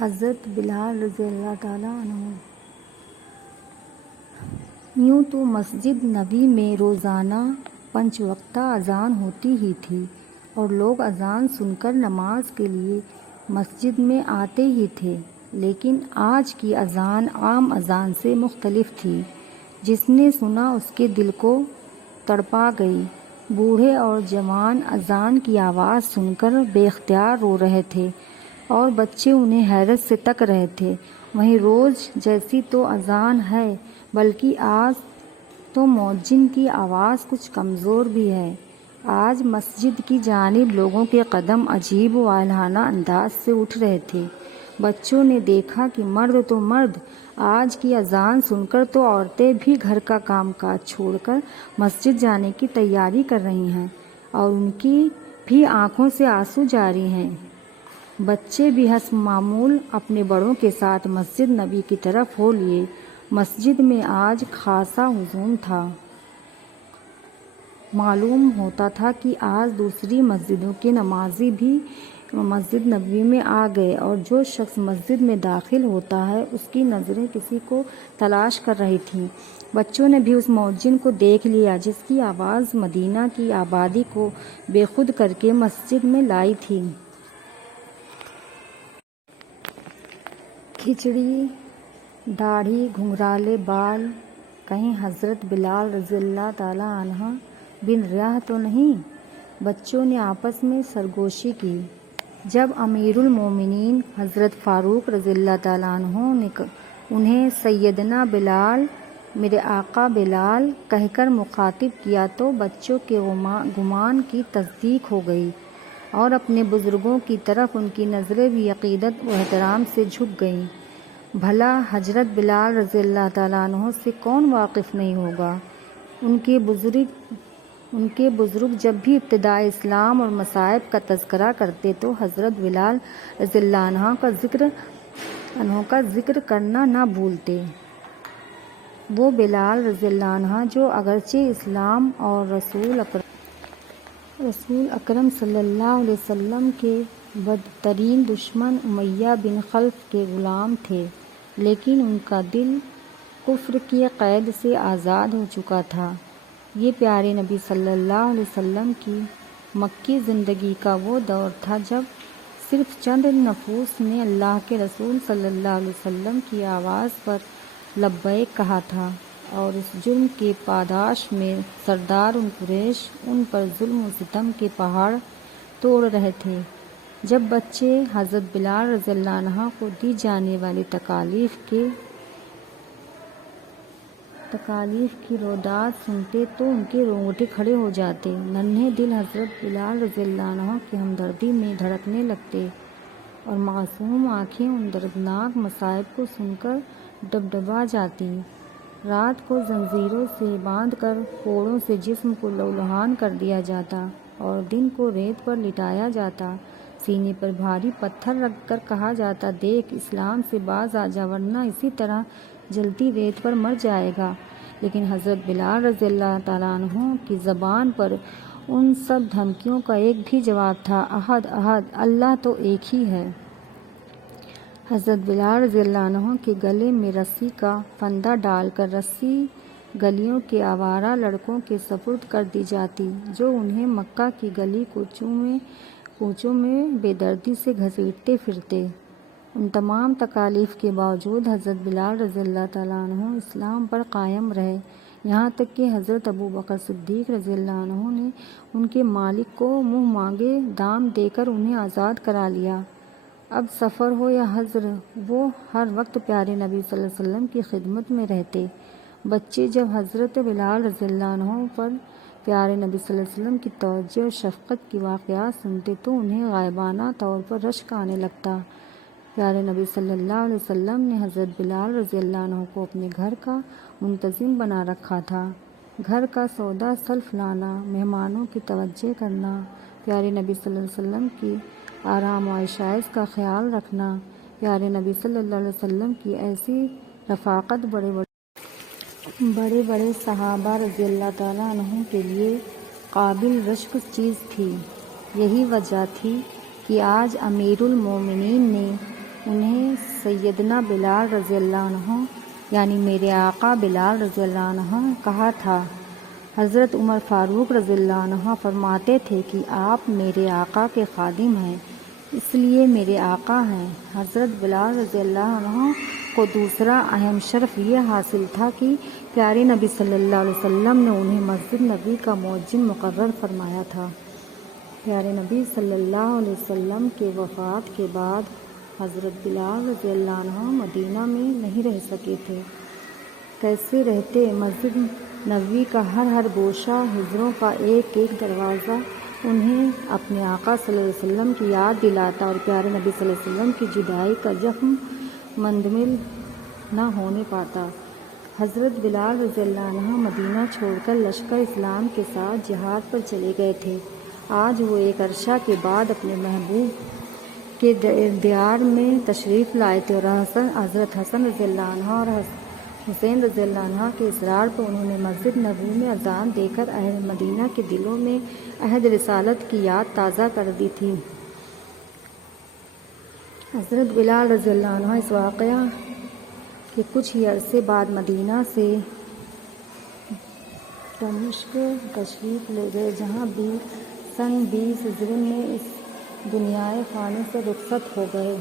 حضرت بلال رضی اللہ تعالیٰ عنہ۔ یوں تو مسجد نبوی میں روزانہ 5 وقتہ اذان ہوتی ہی تھی اور لوگ اذان سن کر نماز کے لیے مسجد میں آتے ہی تھے، لیکن آج کی اذان عام اذان سے مختلف تھی۔ جس نے سنا اس کے دل کو تڑپا گئی۔ بوڑھے اور جوان اذان کی آواز سن کر بے اختیار رو رہے تھے اور بچے انہیں حیرت سے تک رہے تھے۔ وہیں روز جیسی تو اذان ہے، بلکہ آج تو مؤذن کی آواز کچھ کمزور بھی ہے۔ آج مسجد کی جانب لوگوں کے قدم عجیب و الہانہ انداز سے اٹھ رہے تھے۔ بچوں نے دیکھا کہ مرد تو مرد، آج کی اذان سن کر تو عورتیں بھی گھر کا کام کاج چھوڑ کر مسجد جانے کی تیاری کر رہی ہیں اور ان کی بھی آنکھوں سے آنسو جاری ہیں۔ بچے بھی حسب معمول اپنے بڑوں کے ساتھ مسجد نبوی کی طرف ہو لیے۔ مسجد میں آج خاصا ہجوم تھا۔ معلوم ہوتا تھا کہ آج دوسری مسجدوں کے نمازی بھی مسجد نبوی میں آ گئے اور جو شخص مسجد میں داخل ہوتا ہے اس کی نظریں کسی کو تلاش کر رہی تھیں۔ بچوں نے بھی اس مؤذن کو دیکھ لیا جس کی آواز مدینہ کی آبادی کو بے خود کر کے مسجد میں لائی تھی۔ کھچڑی داڑھی، گھنگرالے بال، کہیں حضرت بلال رضی اللہ تعالیٰ عنہ بن ریاح تو نہیں؟ بچوں نے آپس میں سرگوشی کی۔ جب امیر المومنین حضرت فاروق رضی اللہ تعالیٰ عنہ نے انہیں سیدنا بلال، میرے آقا بلال کہہ کر مخاطب کیا تو بچوں کے گمان کی تصدیق ہو گئی اور اپنے بزرگوں کی طرف ان کی نظریں بھی عقیدت و احترام سے جھک گئیں۔ بھلا حضرت بلال رضی اللہ تعالیٰ عنہ سے کون واقف نہیں ہوگا؟ ان کے بزرگ جب بھی ابتدائے اسلام اور مصائب کا تذکرہ کرتے تو حضرت بلال رضی اللہ عنہ کا ذکر کرنا نہ بھولتے۔ وہ بلال رضی اللہ عنہ جو اگرچہ اسلام اور رسول اکرم صلی اللہ علیہ وسلم کے بدترین دشمن امیہ بن خلف کے غلام تھے، لیکن ان کا دل کفر کی قید سے آزاد ہو چکا تھا۔ یہ پیارے نبی صلی اللہ علیہ وسلم کی مکی زندگی کا وہ دور تھا جب صرف چند نفوس نے اللہ کے رسول صلی اللہ علیہ وسلم کی آواز پر لبیک کہا تھا اور اس جرم کے پاداش میں سردار قریش ان پر ظلم و ستم کے پہاڑ توڑ رہے تھے۔ جب بچے حضرت بلال رضی اللہ عنہ کو دی جانے والی تکالیف کی روداد سنتے تو ان کے رونگٹے کھڑے ہو جاتے۔ ننھے دل حضرت بلال رضی اللہ عنہ کی ہمدردی میں دھڑکنے لگتے اور معصوم آنکھیں ان دردناک مصائب کو سن کر ڈبڈبا جاتی۔ رات کو زنجیروں سے باندھ کر کوڑوں سے جسم کو لہولہان کر دیا جاتا اور دن کو ریت پر لٹایا جاتا۔ سینے پر بھاری پتھر رکھ کر کہا جاتا، دیکھ اسلام سے باز آ جا ورنہ اسی طرح جلتی ریت پر مر جائے گا۔ لیکن حضرت بلال رضی اللہ تعالیٰ عنہ کی زبان پر ان سب دھمکیوں کا ایک بھی جواب تھا، احد احد، اللہ تو ایک ہی ہے۔ حضرت بلال رضی اللہ عنہ کے گلے میں رسی کا پھندا ڈال کر رسی گلیوں کے آوارہ لڑکوں کے سپرد کر دی جاتی جو انہیں مکہ کی گلی کوچوں میں بے دردی سے گھسیٹتے پھرتے۔ ان تمام تکالیف کے باوجود حضرت بلال رضی اللہ تعالیٰ عنہ اسلام پر قائم رہے، یہاں تک کہ حضرت ابوبکر صدیق رضی اللہ عنہ نے ان کے مالک کو منہ مانگے دام دے کر انہیں آزاد کرا لیا۔ اب سفر ہو یا حضر، وہ ہر وقت پیارے نبی صلی اللہ علیہ وسلم کی خدمت میں رہتے۔ بچے جب حضرت بلال رضی اللہ عنہ پر پیارے نبی صلی اللہ علیہ وسلم کی توجہ اور شفقت کی واقعات سنتے تو انہیں غائبانہ طور پر رشک آنے لگتا۔ پیارے نبی صلی اللہ علیہ وسلم نے حضرت بلال رضی اللہ عنہ کو اپنے گھر کا منتظم بنا رکھا تھا۔ گھر کا سودا سلف لانا، مہمانوں کی توجہ کرنا، پیارے نبی صلی اللہ علیہ وسلم کی آرام و عائشائش کا خیال رکھنا، پیارے نبی صلی اللہ علیہ وسلم کی ایسی رفاقت بڑے بڑے صحابہ رضی اللہ تعالیٰ عنہ کے لیے قابل رشک چیز تھی۔ یہی وجہ تھی کہ آج امیر المومنین نے انہیں سیدنا بلال رضی اللہ عنہ یعنی میرے آقا بلال رضی اللہ عنہ کہا تھا۔ حضرت عمر فاروق رضی اللہ عنہ فرماتے تھے کہ آپ میرے آقا کے خادم ہیں، اس لیے میرے آقا ہیں۔ حضرت بلال رضی اللہ عنہ کو دوسرا اہم شرف یہ حاصل تھا کہ پیارے نبی صلی اللہ علیہ وسلم نے انہیں مسجد نبوی کا مؤذن مقرر فرمایا تھا۔ پیارے نبی صلی اللہ علیہ وسلم کے وفات کے بعد حضرت بلال رضی اللہ عنہ مدینہ میں نہیں رہ سکے تھے۔ کیسے رہتے؟ مسجد نبوی کا ہر گوشہ، حجروں کا ایک ایک دروازہ انہیں اپنے آقا صلی اللہ علیہ وسلم کی یاد دلاتا اور پیارے نبی صلی اللہ علیہ وسلم کی جدائی کا زخم مندمل نہ ہونے پاتا۔ حضرت بلال رضی اللہ عنہ مدینہ چھوڑ کر لشکر اسلام کے ساتھ جہاد پر چلے گئے تھے۔ آج وہ ایک عرصہ کے بعد اپنے محبوب کے دیار میں تشریف لائے تھے اور حضرت حسن رضی اللہ عنہ اور حسین رضی اللہ عنہ کے اصرار پر انہوں نے مسجد نبوی میں اذان دے کر اہل مدینہ کے دلوں میں عہد رسالت کی یاد تازہ کر دی تھی۔ حضرت بلال رضی اللہ عنہ اس واقعہ کے کچھ ہی عرصے بعد مدینہ سے دمشق تشریف لے گئے، جہاں سن 20 ہجری میں اس دنیائے فانی سے رخصت ہو گئے۔